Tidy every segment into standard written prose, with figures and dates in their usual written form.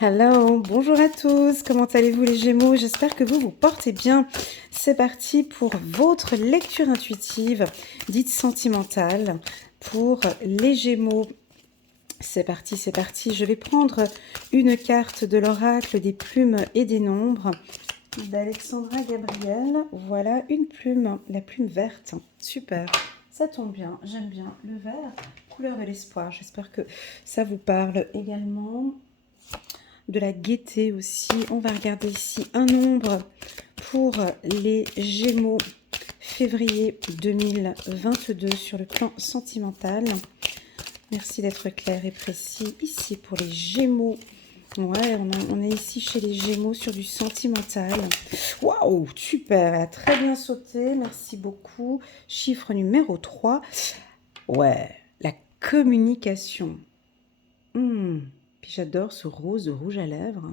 Hello, bonjour à tous, comment allez-vous les Gémeaux? J'espère que vous vous portez bien. C'est parti pour votre lecture intuitive, dite sentimentale, pour les Gémeaux. C'est parti, c'est parti. Je vais prendre une carte de l'oracle des plumes et des nombres d'Alexandra Gabriel. Voilà, une plume, la plume verte. Super, ça tombe bien, j'aime bien. Le vert, couleur de l'espoir. J'espère que ça vous parle également. De la gaieté aussi. On va regarder ici un nombre pour les Gémeaux février 2022 sur le plan sentimental. Merci d'être clair et précis ici pour les Gémeaux. Ouais, on est ici chez les Gémeaux sur du sentimental. Waouh, super, elle a très bien sauté, merci beaucoup. Chiffre numéro 3. Ouais, la communication. Puis j'adore ce rose rouge à lèvres.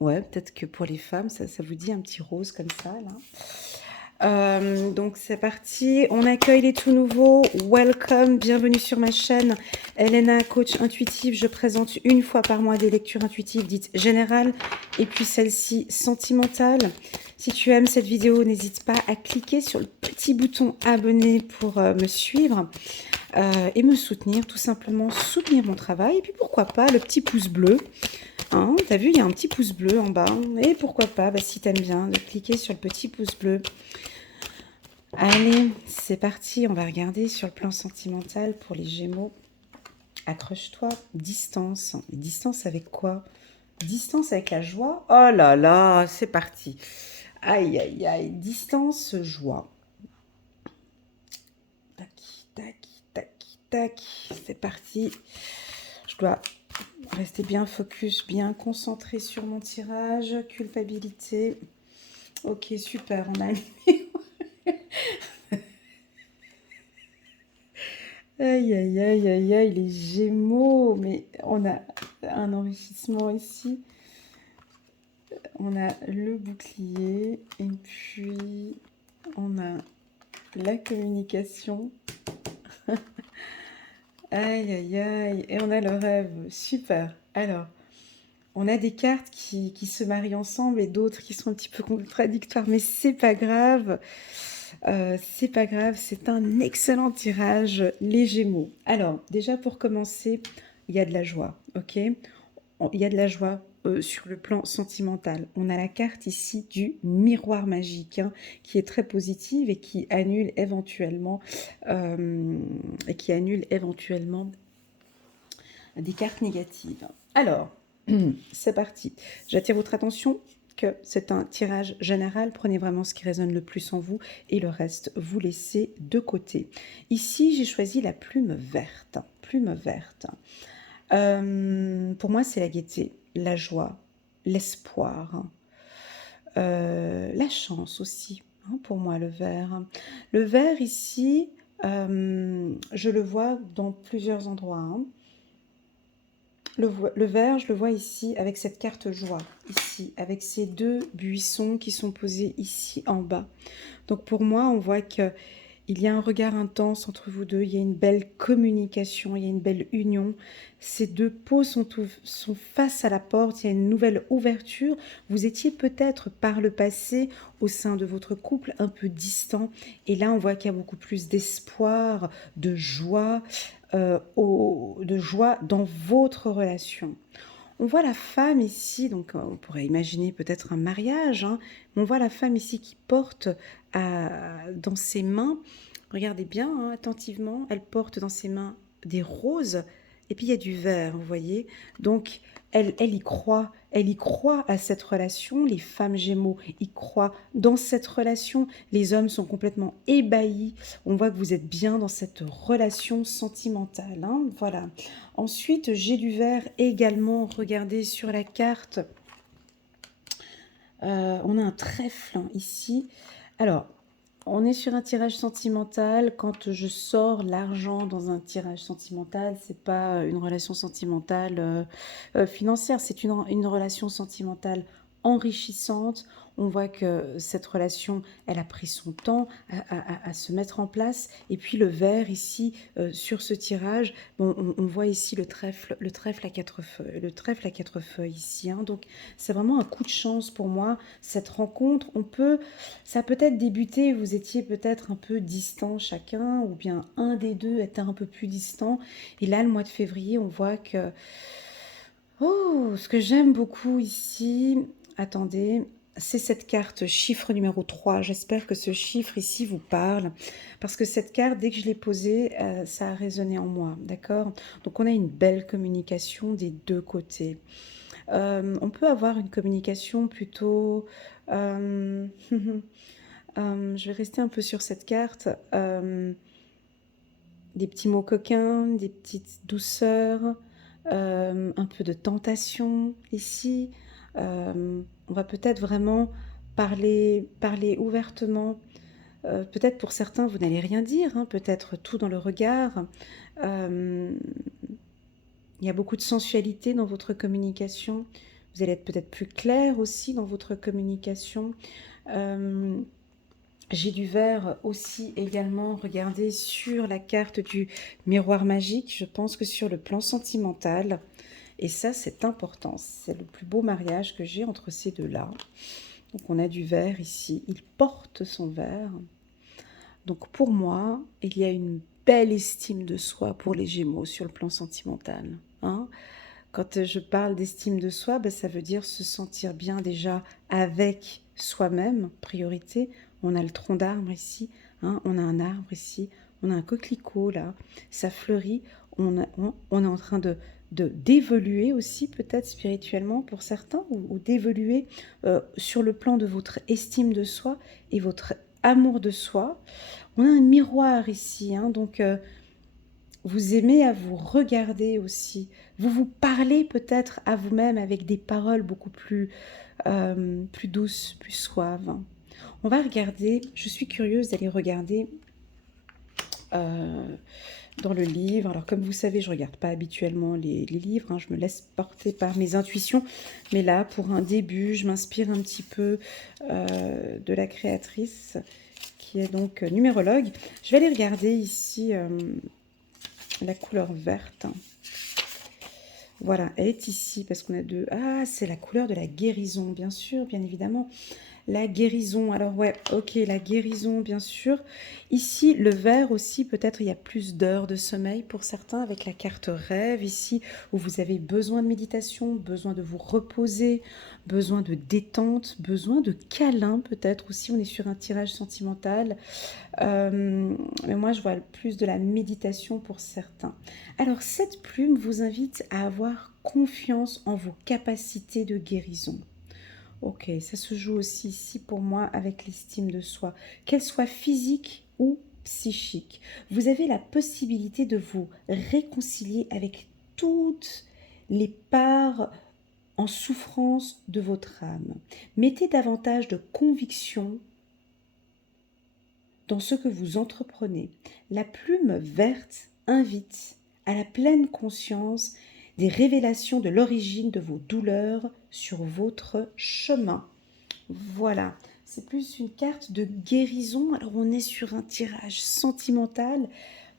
Ouais, peut-être que pour les femmes, ça vous dit un petit rose comme ça, là. Donc c'est parti, on accueille les tout nouveaux, welcome, bienvenue sur ma chaîne, Elena, coach intuitive. Je présente une fois par mois des lectures intuitives dites générales et puis celle-ci sentimentale. Si tu aimes cette vidéo, n'hésite pas à cliquer sur le petit bouton abonner pour me suivre et me soutenir, tout simplement soutenir mon travail, et puis pourquoi pas le petit pouce bleu. Hein, t'as vu, il y a un petit pouce bleu en bas. Et pourquoi pas, si t'aimes bien, de cliquer sur le petit pouce bleu. Allez, c'est parti. On va regarder sur le plan sentimental pour les Gémeaux. Accroche-toi. Distance. Distance avec quoi? Distance avec la joie. Oh là là, c'est parti. Aïe, aïe, aïe. Distance, joie. Tac, tac, tac, tac. C'est parti. Je dois rester bien focus, bien concentré sur mon tirage. Culpabilité. Ok, super, on a mis... Aïe, aïe, aïe, aïe, aïe, les Gémeaux. Mais on a un enrichissement ici. On a le bouclier. Et puis, on a la communication. Aïe, aïe, aïe. Et on a le rêve. Super. Alors, on a des cartes qui se marient ensemble et d'autres qui sont un petit peu contradictoires. Mais c'est pas grave. C'est pas grave, c'est un excellent tirage, les Gémeaux. Alors, déjà pour commencer, il y a de la joie, ok? Il y a de la joie sur le plan sentimental. On a la carte ici du miroir magique, hein, qui est très positive et qui annule éventuellement, euh, des cartes négatives. Alors, c'est parti. J'attire votre attention que c'est un tirage général. Prenez vraiment ce qui résonne le plus en vous et le reste, vous laissez de côté. Ici, j'ai choisi la plume verte. Plume verte. Pour moi, c'est la gaieté, la joie, l'espoir, la chance aussi. Hein, pour moi, le vert. Le vert ici, je le vois dans plusieurs endroits. Hein. Le vert, je le vois ici avec cette carte joie, ici, avec ces deux buissons qui sont posés ici en bas. Donc pour moi, on voit qu'il y a un regard intense entre vous deux, il y a une belle communication, il y a une belle union. Ces deux peaux sont face à la porte, il y a une nouvelle ouverture. Vous étiez peut-être par le passé au sein de votre couple un peu distant. Et là, on voit qu'il y a beaucoup plus d'espoir, de joie dans votre relation. On voit la femme ici, donc on pourrait imaginer peut-être un mariage, hein, mais on voit la femme ici qui porte dans ses mains, regardez bien hein, attentivement, elle porte dans ses mains des roses, et puis il y a du vert, vous voyez. Donc elle y croit à cette relation, les femmes Gémeaux y croient dans cette relation, les hommes sont complètement ébahis, on voit que vous êtes bien dans cette relation sentimentale, hein, voilà. Ensuite, j'ai du vert également, regardez sur la carte, on a un trèfle hein, ici. Alors, on est sur un tirage sentimental. Quand je sors l'argent dans un tirage sentimental, c'est pas une relation sentimentale financière, c'est une relation sentimentale enrichissante. On voit que cette relation, elle a pris son temps à se mettre en place. Et puis le vert ici, sur ce tirage, bon, on voit ici le trèfle à quatre feuilles, ici, hein. Donc c'est vraiment un coup de chance pour moi, cette rencontre. Ça a peut-être débuté, vous étiez peut-être un peu distants chacun, ou bien un des deux était un peu plus distant. Et là, le mois de février, on voit que... Oh, ce que j'aime beaucoup ici, attendez, c'est cette carte chiffre numéro 3. J'espère que ce chiffre ici vous parle, parce que cette carte, dès que je l'ai posée, ça a résonné en moi, d'accord? Donc on a une belle communication des deux côtés. On peut avoir une communication plutôt... je vais rester un peu sur cette carte. Des petits mots coquins, des petites douceurs, un peu de tentation ici. On va peut-être vraiment parler ouvertement. Peut-être pour certains, vous n'allez rien dire, hein, peut-être tout dans le regard. Il y a beaucoup de sensualité dans votre communication. Vous allez être peut-être plus clair aussi dans votre communication. J'ai du vert aussi également, regardez, sur la carte du miroir magique. Je pense que sur le plan sentimental, et ça c'est important, c'est le plus beau mariage que j'ai entre ces deux-là. Donc on a du vert ici, il porte son vert. Donc pour moi, il y a une belle estime de soi pour les Gémeaux sur le plan sentimental, hein. Quand je parle d'estime de soi, ben, ça veut dire se sentir bien déjà avec soi-même, priorité. On a le tronc d'arbre ici, hein, on a un arbre ici, on a un coquelicot là, ça fleurit, on est en train d'évoluer aussi peut-être spirituellement pour certains, ou d'évoluer sur le plan de votre estime de soi et votre amour de soi. On a un miroir ici, hein, donc... vous aimez à vous regarder aussi. Vous vous parlez peut-être à vous-même avec des paroles beaucoup plus douces, plus suaves. On va regarder, je suis curieuse d'aller regarder dans le livre. Alors comme vous savez, je ne regarde pas habituellement les livres, hein, je me laisse porter par mes intuitions. Mais là, pour un début, je m'inspire un petit peu de la créatrice, qui est donc numérologue. Je vais aller regarder ici... la couleur verte. Voilà, elle est ici parce qu'on a deux... Ah, c'est la couleur de la guérison, bien sûr, bien évidemment. La guérison, alors ouais, ok, la guérison, bien sûr. Ici, le vert aussi, peut-être il y a plus d'heures de sommeil pour certains avec la carte rêve ici, où vous avez besoin de méditation, besoin de vous reposer, besoin de détente, besoin de câlin peut-être aussi. On est sur un tirage sentimental. Mais moi, je vois plus de la méditation pour certains. Alors, cette plume vous invite à avoir confiance en vos capacités de guérison. Ok, ça se joue aussi ici pour moi avec l'estime de soi, qu'elle soit physique ou psychique. Vous avez la possibilité de vous réconcilier avec toutes les parts en souffrance de votre âme. Mettez davantage de conviction dans ce que vous entreprenez. La plume verte invite à la pleine conscience des révélations de l'origine de vos douleurs sur votre chemin. Voilà, c'est plus une carte de guérison. Alors on est sur un tirage sentimental.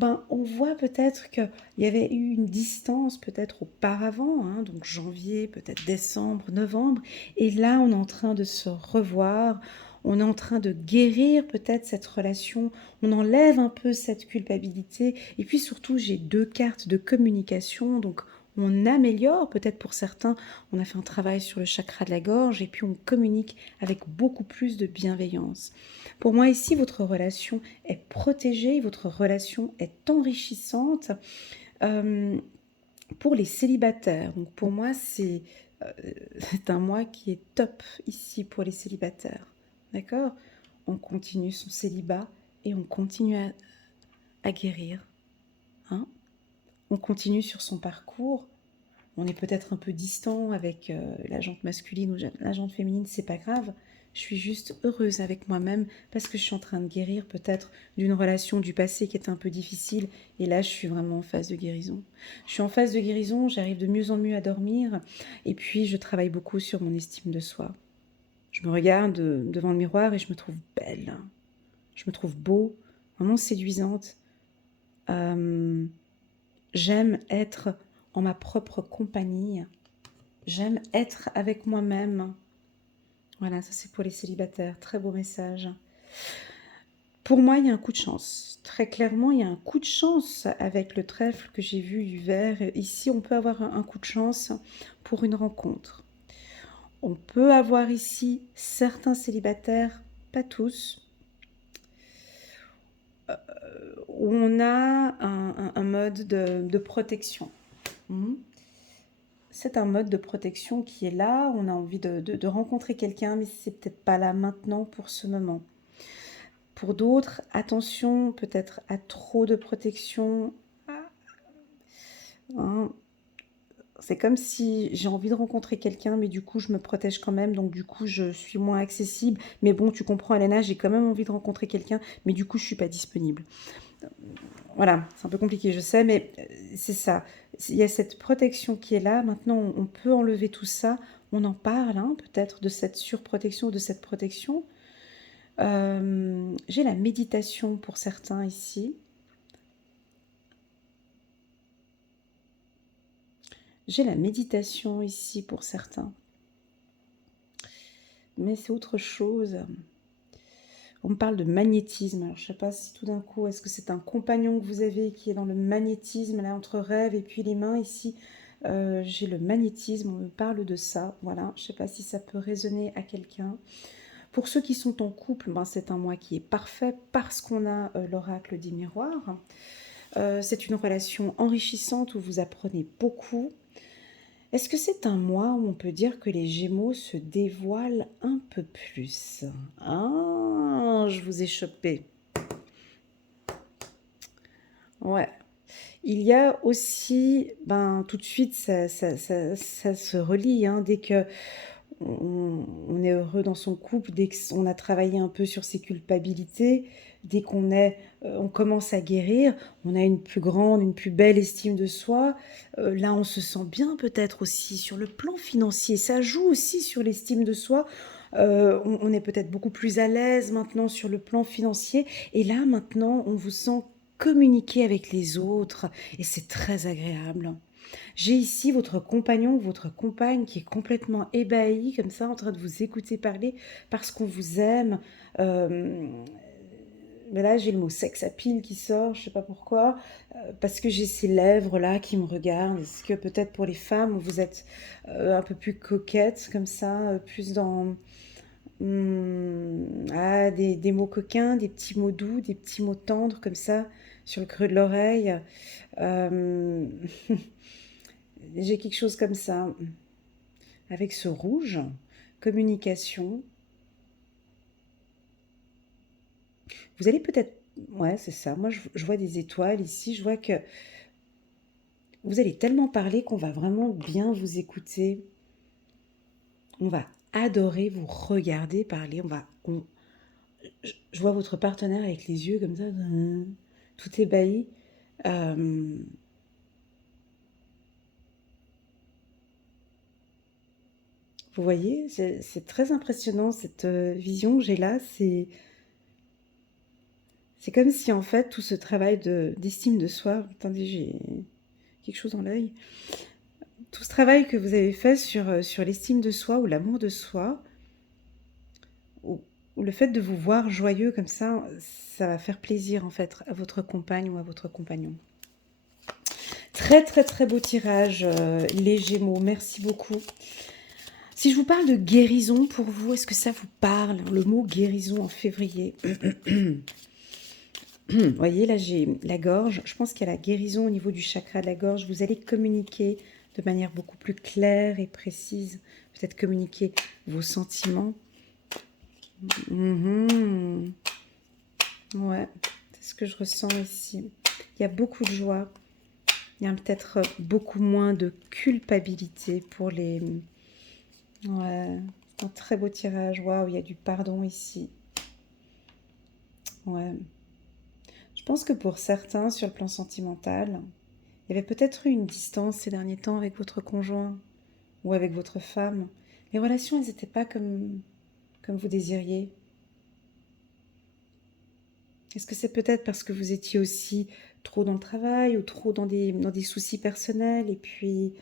On voit peut-être qu'il y avait eu une distance peut-être auparavant, hein, donc janvier, peut-être décembre, novembre. Et là, on est en train de se revoir. On est en train de guérir peut-être cette relation. On enlève un peu cette culpabilité. Et puis surtout, j'ai deux cartes de communication. Donc, on améliore, peut-être pour certains, on a fait un travail sur le chakra de la gorge et puis on communique avec beaucoup plus de bienveillance. Pour moi ici, votre relation est protégée, votre relation est enrichissante. Pour les célibataires, donc pour moi c'est un mois qui est top ici pour les célibataires. D'accord? On continue son célibat et on continue à guérir. Hein? On continue sur son parcours. On est peut-être un peu distant avec la jante masculine ou la jante féminine, c'est pas grave. Je suis juste heureuse avec moi-même parce que je suis en train de guérir peut-être d'une relation du passé qui était un peu difficile. Et là, je suis vraiment en phase de guérison. Je suis en phase de guérison, j'arrive de mieux en mieux à dormir. Et puis, je travaille beaucoup sur mon estime de soi. Je me regarde devant le miroir et je me trouve belle. Je me trouve beau, vraiment séduisante. Euh, J'aime être en ma propre compagnie. J'aime être avec moi-même. Voilà, ça c'est pour les célibataires. Très beau message. Pour moi, il y a un coup de chance. Très clairement, il y a un coup de chance avec le trèfle que j'ai vu du vert. Ici, on peut avoir un coup de chance pour une rencontre. On peut avoir ici certains célibataires, pas tous, où on a un mode de protection. C'est un mode de protection qui est là. On a envie de rencontrer quelqu'un, mais c'est peut-être pas là maintenant pour ce moment. Pour d'autres, attention peut-être à trop de protection. Hein. C'est comme si j'ai envie de rencontrer quelqu'un, mais du coup, je me protège quand même, donc du coup, je suis moins accessible. Mais bon, tu comprends, Elena, j'ai quand même envie de rencontrer quelqu'un, mais du coup, je suis pas disponible. Voilà, c'est un peu compliqué, je sais, mais c'est ça. Il y a cette protection qui est là. Maintenant, on peut enlever tout ça. On en parle, hein, peut-être, de cette surprotection ou de cette protection. J'ai la méditation pour certains ici. J'ai la méditation ici pour certains. Mais c'est autre chose. On me parle de magnétisme. Alors, je ne sais pas si tout d'un coup, est-ce que c'est un compagnon que vous avez qui est dans le magnétisme, là, entre rêve et puis les mains ici. J'ai le magnétisme, on me parle de ça. Voilà, je ne sais pas si ça peut résonner à quelqu'un. Pour ceux qui sont en couple, ben, c'est un mois qui est parfait parce qu'on a l'oracle des miroirs. C'est une relation enrichissante où vous apprenez beaucoup. Est-ce que c'est un mois où on peut dire que les Gémeaux se dévoilent un peu plus? Ah, je vous ai chopé. Ouais. Il y a aussi, ben, tout de suite, ça se relie, hein, dès que on est heureux dans son couple, dès qu'on a travaillé un peu sur ses culpabilités, dès on commence à guérir, on a une plus grande, une plus belle estime de soi. Là, on se sent bien peut-être aussi sur le plan financier. Ça joue aussi sur l'estime de soi. On est peut-être beaucoup plus à l'aise maintenant sur le plan financier. Et là, maintenant, on vous sent communiquer avec les autres. Et c'est très agréable. J'ai ici votre compagnon, votre compagne qui est complètement ébahi, comme ça, en train de vous écouter parler parce qu'on vous aime. Euh, mais là, j'ai le mot sex appeal qui sort, je sais pas pourquoi, parce que j'ai ces lèvres là qui me regardent. Est-ce que peut-être pour les femmes, vous êtes un peu plus coquette, comme ça, plus dans des mots coquins, des petits mots doux, des petits mots tendres, comme ça, sur le creux de l'oreille. Euh, J'ai quelque chose comme ça, avec ce rouge, communication. Vous allez peut-être... Ouais, c'est ça. Moi, je vois des étoiles ici. Je vois que vous allez tellement parler qu'on va vraiment bien vous écouter. On va adorer vous regarder parler. Je vois votre partenaire avec les yeux comme ça, tout ébahi. Euh, Vous voyez, c'est très impressionnant cette vision que j'ai là. C'est comme si en fait tout ce travail d'estime de soi, attendez, j'ai quelque chose dans l'œil, tout ce travail que vous avez fait sur l'estime de soi ou l'amour de soi, ou, ou le fait de vous voir joyeux comme ça va faire plaisir en fait à votre compagne ou à votre compagnon. Très très très beau tirage, les Gémeaux, merci beaucoup. Si je vous parle de guérison pour vous, est-ce que ça vous parle, le mot guérison en février? Vous voyez, là, j'ai la gorge. Je pense qu'il y a la guérison au niveau du chakra de la gorge. Vous allez communiquer de manière beaucoup plus claire et précise. Peut-être communiquer vos sentiments. Ouais, c'est ce que je ressens ici. Il y a beaucoup de joie. Il y a peut-être beaucoup moins de culpabilité pour les... Ouais, un très beau tirage. Waouh, il y a du pardon ici. Ouais. Je pense que pour certains, sur le plan sentimental, il y avait peut-être eu une distance ces derniers temps avec votre conjoint ou avec votre femme. Les relations, elles n'étaient pas comme... comme vous désiriez? Est-ce que c'est peut-être parce que vous étiez aussi trop dans le travail ou trop dans des soucis personnels et puis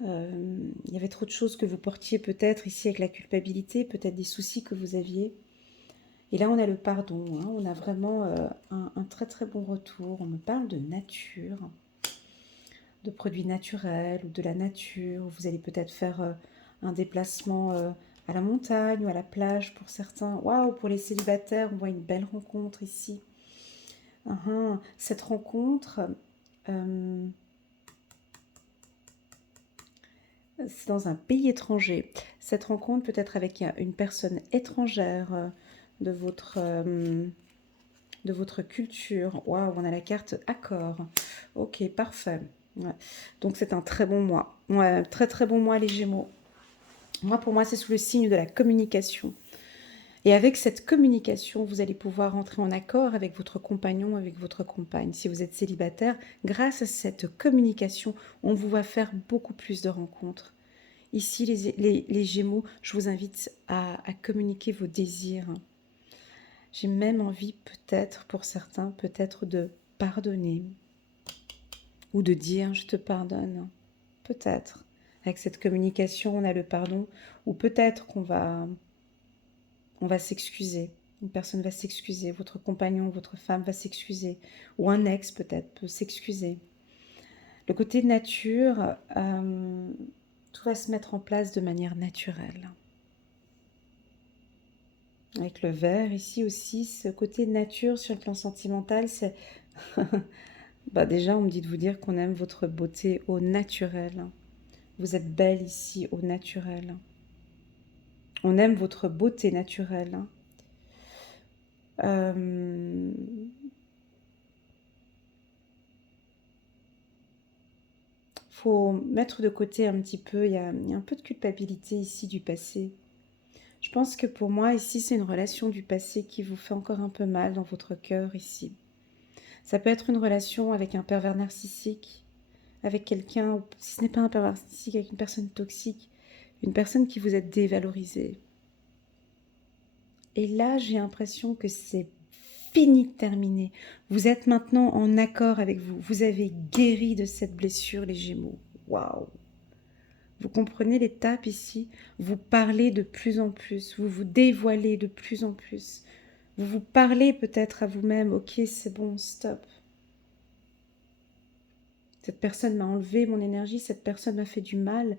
il y avait trop de choses que vous portiez peut-être ici avec la culpabilité, peut-être des soucis que vous aviez. Et là, on a le pardon, hein, on a vraiment un très très bon retour. On me parle de nature, de produits naturels ou de la nature. Vous allez peut-être faire un déplacement à la montagne ou à la plage pour certains. Waouh, pour les célibataires, on voit une belle rencontre ici. Cette rencontre, c'est dans un pays étranger. Cette rencontre peut être avec une personne étrangère de votre culture. Waouh, on a la carte accord. Ok, parfait. Ouais. Donc c'est un très bon mois. Ouais, très très bon mois les Gémeaux. Moi, pour moi, c'est sous le signe de la communication. Et avec cette communication, vous allez pouvoir entrer en accord avec votre compagnon, avec votre compagne. Si vous êtes célibataire, grâce à cette communication, on vous va faire beaucoup plus de rencontres. Ici, les Gémeaux, je vous invite à communiquer vos désirs. J'ai même envie, peut-être, pour certains, peut-être de pardonner. Ou de dire, je te pardonne. Peut-être. Avec cette communication, on a le pardon. Ou peut-être qu'on va s'excuser. Une personne va s'excuser. Votre compagnon, votre femme va s'excuser. Ou un ex, peut-être, peut s'excuser. Le côté nature, tout va se mettre en place de manière naturelle. Avec le vert, ici aussi, ce côté nature sur le plan sentimental, c'est... bah déjà, on me dit de vous dire qu'on aime votre beauté au naturel. Vous êtes belle ici au naturel. On aime votre beauté naturelle. Faut mettre de côté un petit peu, il y a un peu de culpabilité ici du passé. Je pense que pour moi, ici, c'est une relation du passé qui vous fait encore un peu mal dans votre cœur ici. Ça peut être une relation avec un pervers narcissique, avec quelqu'un, ou si ce n'est pas un pervers narcissique, avec une personne toxique, une personne qui vous a dévalorisé. Et là, j'ai l'impression que c'est fini de terminer. Vous êtes maintenant en accord avec vous. Vous avez guéri de cette blessure, les Gémeaux. Waouh! Vous comprenez l'étape ici? Vous parlez de plus en plus, vous vous dévoilez de plus en plus. Vous vous parlez peut-être à vous-même, ok, c'est bon, stop. Cette personne m'a enlevé mon énergie, cette personne m'a fait du mal.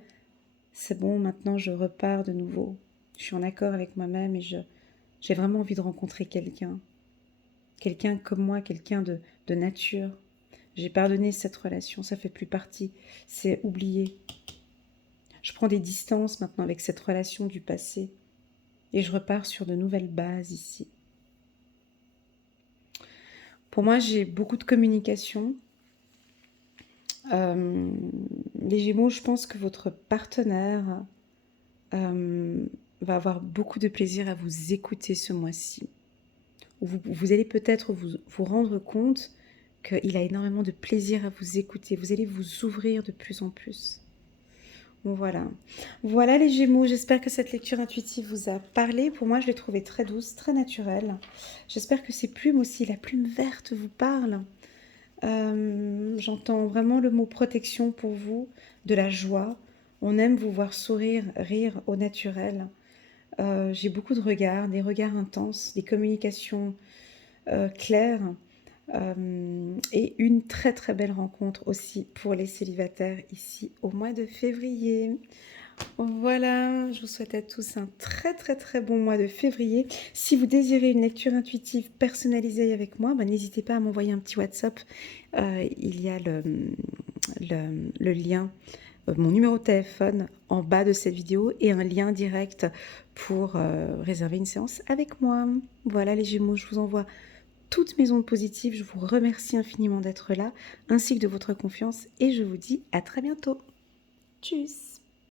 C'est bon, maintenant je repars de nouveau. Je suis en accord avec moi-même et j'ai vraiment envie de rencontrer quelqu'un. Quelqu'un comme moi, quelqu'un de nature. J'ai pardonné cette relation, ça fait plus partie. C'est oublié. Je prends des distances maintenant avec cette relation du passé et je repars sur de nouvelles bases ici. Pour moi, j'ai beaucoup de communication. Les Gémeaux, je pense que votre partenaire va avoir beaucoup de plaisir à vous écouter ce mois-ci. Vous allez peut-être vous rendre compte qu'il a énormément de plaisir à vous écouter. Vous allez vous ouvrir de plus en plus. Bon, voilà. Voilà les Gémeaux, j'espère que cette lecture intuitive vous a parlé. Pour moi, je l'ai trouvée très douce, très naturelle. J'espère que ces plumes aussi, la plume verte vous parle. J'entends vraiment le mot protection pour vous, de la joie. On aime vous voir sourire, rire au naturel. J'ai beaucoup de regards, des regards intenses, des communications claires et une très très belle rencontre aussi pour les célibataires ici au mois de février. Voilà, je vous souhaite à tous un très très très bon mois de février. Si vous désirez une lecture intuitive personnalisée avec moi, n'hésitez pas à m'envoyer un petit WhatsApp. Il y a le lien, mon numéro de téléphone en bas de cette vidéo et un lien direct pour réserver une séance avec moi. Voilà les Gémeaux, je vous envoie toutes mes ondes positives. Je vous remercie infiniment d'être là, ainsi que de votre confiance et je vous dis à très bientôt. Tchuss!